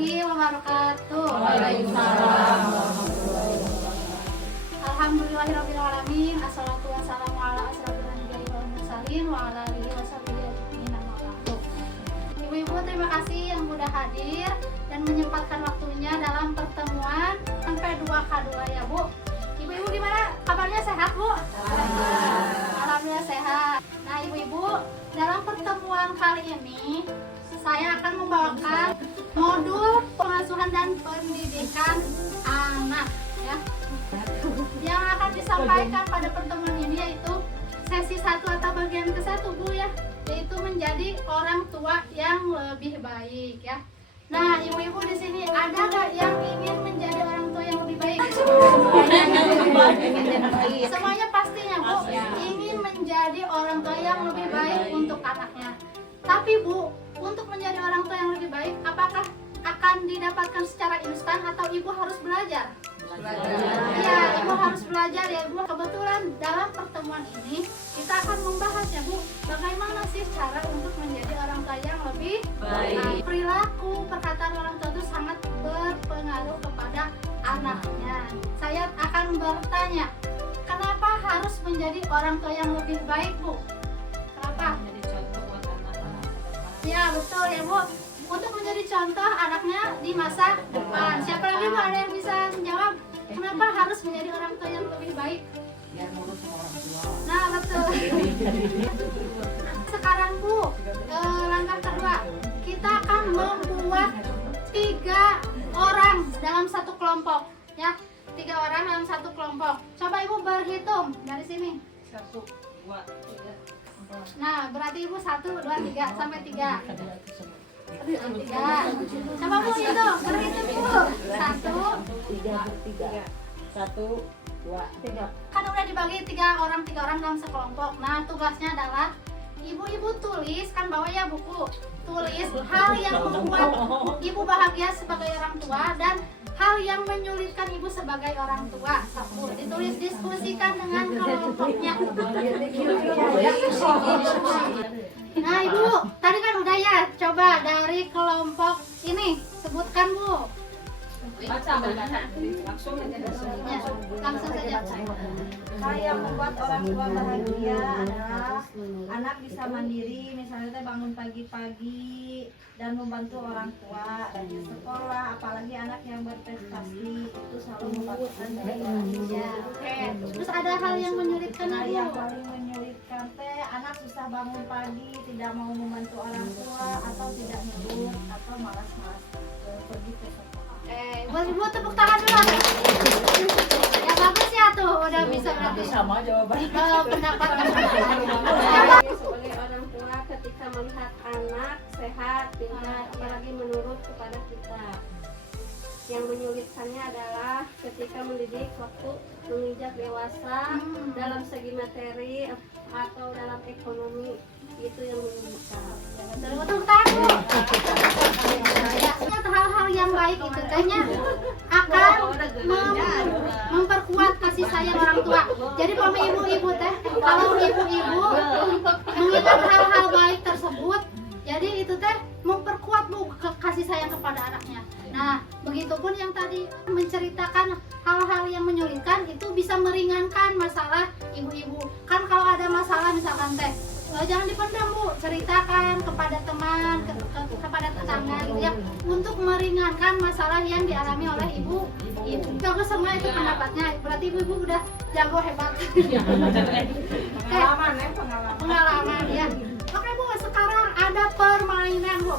warahmatullahi wabarakatuh. Waalaikumsalam. Alhamdulillahirrahmanirrahim. Assalatu wassalamu ala asrofil anbiya'i wal mursalin wa ala alihi washabihi ajmain, amma ba'du. Ibu-ibu, terima kasih yang sudah hadir dan menyempatkan waktunya dalam pertemuan sampai 2K2 ya Bu. Ibu-ibu gimana? Kabarnya sehat Bu? Alhamdulillah sehat. Nah ibu-ibu, dalam pertemuan kali ini saya akan membawakan modul pengasuhan dan pendidikan anak ya. Yang akan disampaikan pada pertemuan ini yaitu sesi 1 atau bagian ke-1 Bu ya, yaitu menjadi orang tua yang lebih baik ya. Nah, ibu-ibu di sini ada nggak yang ingin menjadi orang tua yang lebih baik? Semuanya pastinya Bu ingin menjadi orang tua yang lebih baik untuk anaknya. Tapi Bu, untuk menjadi orang tua yang lebih baik, apakah akan didapatkan secara instan atau ibu harus belajar? Iya, ibu harus belajar ya Bu. Kebetulan dalam pertemuan ini kita akan membahas ya Bu, bagaimana sih cara untuk menjadi orang tua yang lebih baik. Perilaku, perkataan orang tua itu sangat berpengaruh kepada anaknya. Saya akan bertanya, kenapa harus menjadi orang tua yang lebih baik Bu? Kenapa? Menjadi contoh buat anak-anak. Ya betul ya Bu, untuk menjadi contoh anaknya di masa depan. Siapa lagi Bu, ada yang bisa menjawab? Kenapa harus menjadi orang tua yang lebih baik? Biar nurut sama orang tua. Nah betul. Sekarang Bu, langkah kedua, kita akan membuat 3 orang dalam satu kelompok ya. 3 orang dalam satu kelompok. Coba Ibu berhitung dari sini. 1, 2, 3. Nah berarti Ibu 1, 2, 3 sampai 3. 3. Coba Bu itu berhitung Bu. 1, 2, 3. Kan udah dibagi 3 orang dalam sekelompok. Nah tugasnya adalah ibu-ibu tulis, kan bawa ya buku, tulis hal yang membuat ibu bahagia sebagai orang tua dan hal yang menyulitkan ibu sebagai orang tua. Satu, ditulis, diskusikan dengan kelompoknya. Nah ibu, tadi kan udah ya, coba dari kelompok ini sebutkan Bu. Baca. Langsung aja. Ya, langsung saja. Hal yang membuat orang tua bahagia adalah anak bisa mandiri, misalnya bangun pagi-pagi dan membantu orang tua dan di sekolah, apalagi anak yang berprestasi itu selalu membanggakan dari orang tua. Ya, oke. Terus ada hal yang menyulitkan Nah, ibu? yang paling menyulitkan anak susah bangun pagi, tidak mau membantu orang tua atau tidak nurut atau malas-malas pergi ke sekolah. Buat ibu tepuk tangan dulu. Ya bagus ya tuh, udah bisa berarti. Sama jawabannya. Pendapat sebagai orang tua ketika melihat anak sehat, pintar, apalagi menurut kepada kita. Yang menyulitkannya adalah ketika mendidik waktu menginjak dewasa dalam segi materi atau dalam ekonomi, itu yang menyulitkan. tepuk tangan Bu. Ya, hal-hal yang baik itu kayaknya akan memperkuat kasih sayang orang tua. Jadi kalau ibu-ibu teh, kalau ibu-ibu mengingat hal-hal baik tersebut, jadi itu teh memperkuat Bu kasih sayang kepada anaknya. Nah, begitupun yang tadi menceritakan hal-hal yang menyulitkan itu bisa meringankan masalah ibu-ibu. Kan kalau ada masalah misalkan teh, jangan dipendam Bu, ceritakan kepada teman, kepada tetangga gitu ya, untuk meringankan masalah yang dialami oleh ibu. Bagus semua itu pendapatnya. Berarti ibu-ibu udah jago, hebat. Pengalaman ya. Oke Bu, sekarang ada permainan Bu.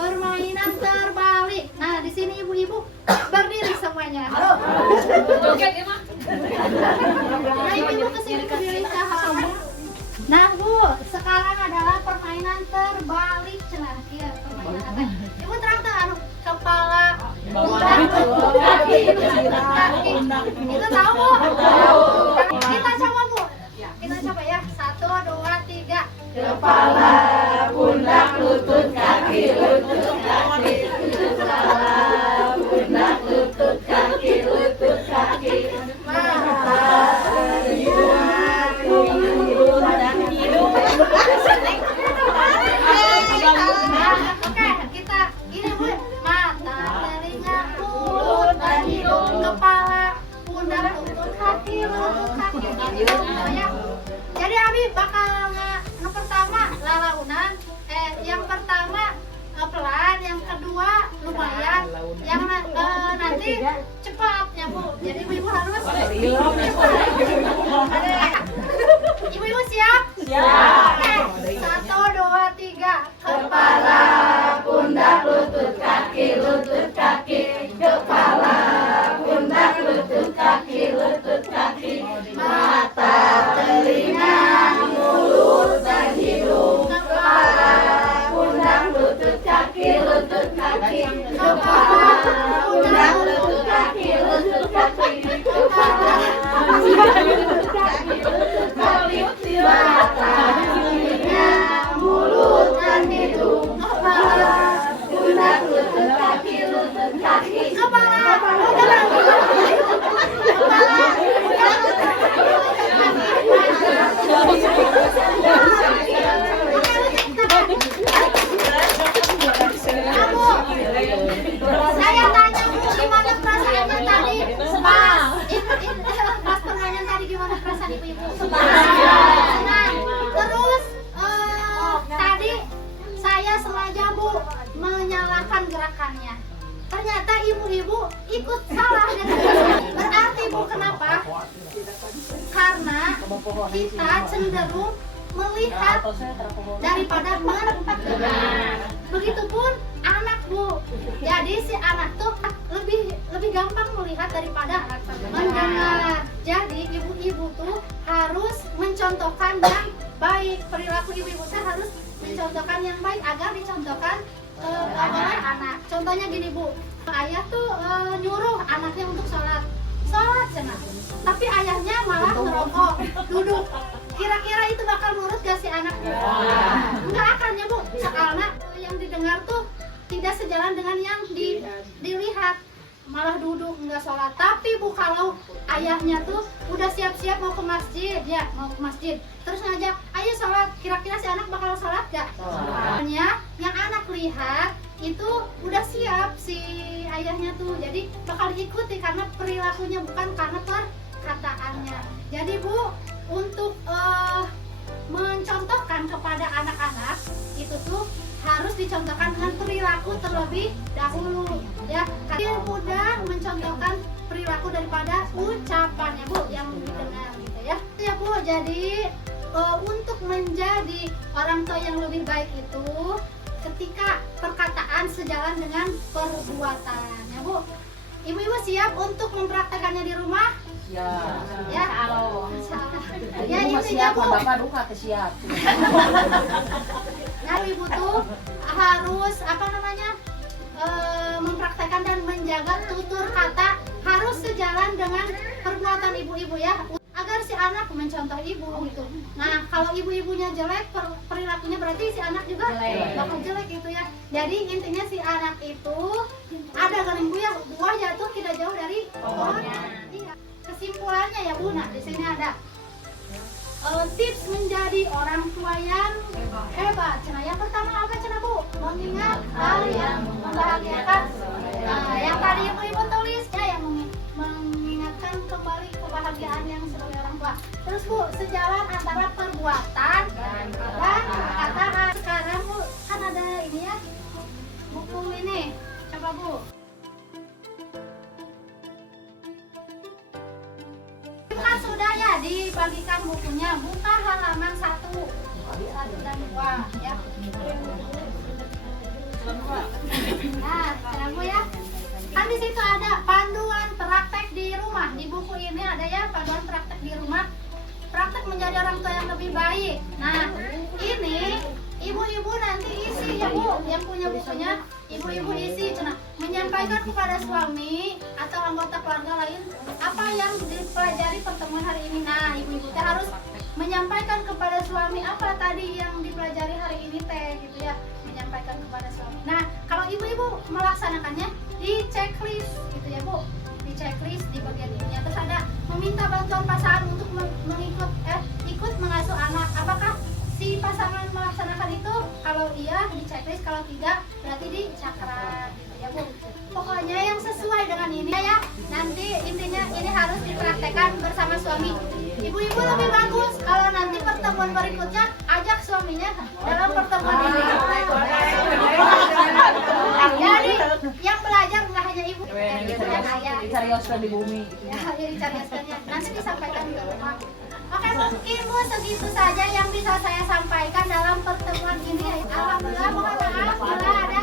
Permainan terbalik. Nah, di sini ibu-ibu berdiri semuanya. Nah, ibu-ibu kesini berdiri sahabat. Nah Bu, sekarang adalah permainan terbalik. Iya, permainan apa? Ibu terang-terang kepala, pundak, kaki. Itu tahu Bu? Kita coba Bu. Kita coba ya. 1, 2, 3. Kepala, pundak, lutut, kaki, lutut, kaki. Kepala, pundak, lutut, kaki, lutut, kaki. Oke, kita ini Bu, mata, Jadi ibu-ibu harus. Ibu-ibu siap? Siap. Oke, 1, 2, 3. Kepala, pundak, lutut, kaki, lutut, kaki. Kepala, pundak, lutut, kaki, lutut, kaki. Mata, telinga, mulut, dan hidung. Kepala, pundak, lutut, kaki, lutut, kaki. Kepala, pundak, lutut, kaki, lutut, kaki. Kepala, pundak, lutut, kaki, lutut, kaki. Mata, telinga, mulut, dan hidung. Kepala, pundak, lutut, kaki, lutut, kaki. Kepala, pundak, Saya tanya Bu, gimana perasaannya tadi? Pas pertanyaan tadi gimana perasaan ibu-ibu? Senang. Terus tadi saya sengaja Bu menyalahkan gerakannya. Ternyata ibu-ibu ikut salah. Berarti Bu kenapa? Karena kita cenderung melihat daripada mendengar. Begitupun anak Bu. Jadi si anak tuh lebih gampang melihat daripada mendengar. Jadi ibu-ibu tuh harus mencontohkan yang baik. Perilaku ibu-ibu saya harus mencontohkan yang baik agar dicontohkan oleh anak. Contohnya gini Bu, ayah tuh nyuruh anaknya untuk sholat senang. Tapi ayahnya malah ngerokok, duduk. Kira-kira itu bakal nurut gak si anak? Enggak akan ya Bu, soalnya yang didengar tuh tidak sejalan dengan yang dilihat. Malah duduk nggak sholat. Tapi Bu, kalau ayahnya tuh udah siap-siap mau ke masjid, terus ngajak ayo sholat, kira-kira si anak bakal sholat gak? Soalnya yang anak lihat itu udah siap si ayahnya tuh, jadi bakal diikuti karena perilakunya bukan karena perkataannya. Jadi Bu, untuk mencontohkan kepada anak-anak itu tuh harus dicontohkan dengan perilaku terlebih dahulu ya. Karena mudah mencontohkan perilaku daripada ucapannya Bu yang didengar gitu ya. Ya Bu, jadi untuk menjadi orang tua yang lebih baik itu ketika perkataan sejalan dengan perbuatan ya Bu. Ibu-ibu siap untuk mempraktekannya di rumah? Ya. Ya. Ya intinya Bu. Bapak duka siap. Nah, ibu tuh harus mempraktekkan dan menjaga tutur kata harus sejalan dengan perbuatan ibu-ibu ya, agar si anak mencontoh ibu gitu. Nah, kalau ibu-ibunya jelek perilakunya berarti si anak juga bakal jelek gitu ya. Jadi intinya si anak itu ada galing Bu ya, buah jatuh tidak jauh dari pohonnya. Iya. Kesimpulannya ya Bu, nah di sini ada tips menjadi orang tua yang hebat. Yang pertama apa Bu? Mengingat hal yang membahagiakan. Nah, yang tadi ibu-ibu tulis ya, yang mengingatkan kembali kebahagiaan yang sebagai orang tua. Terus Bu, sejalan antara perbuatan dan perkataan. Sekarang Bu, kan ada ini ya, buku ini. Coba Bu. Kan sudah ya dibagikan bukunya, buka halaman 1 dan 2 ya. Nah, sekarang Bu ya, kan di situ ada panduan praktek di rumah. Di buku ini ada ya panduan praktek di rumah, praktek menjadi orang tua yang lebih baik. Nah, ini ibu-ibu nanti isi ya Bu, yang punya bukunya ibu-ibu isi, menyampaikan kepada suami atau anggota keluarga lain apa yang dipelajari pertemuan hari ini. Nah, ibu-ibu teh harus menyampaikan kepada suami apa tadi yang dipelajari hari ini teh gitu ya, menyampaikan kepada suami. Nah, kalau ibu-ibu melaksanakannya di checklist gitu ya Bu, di checklist di bagian ini. Terus ada meminta bantuan pasangan untuk ikut mengasuh anak. Apakah si pasangan melaksanakan itu? Kalau iya di checklist, kalau tidak berarti di cakra gitu ya Bu. Pokoknya yang sesuai dengan ini ya. Nanti intinya ini harus dipraktekkan bersama suami. Ibu-ibu lebih bagus kalau nanti pertemuan berikutnya ajak suaminya dalam pertemuan ini. Jadi yang belajar nggak hanya ibu, gitu ya. Dicarioskan di bumi. Ya, jadi carioskannya nanti disampaikan ke rumah. Oke, mungkin Bu segitu saja yang bisa saya sampaikan dalam pertemuan ini. Alhamdulillah, mohon maaf bila ada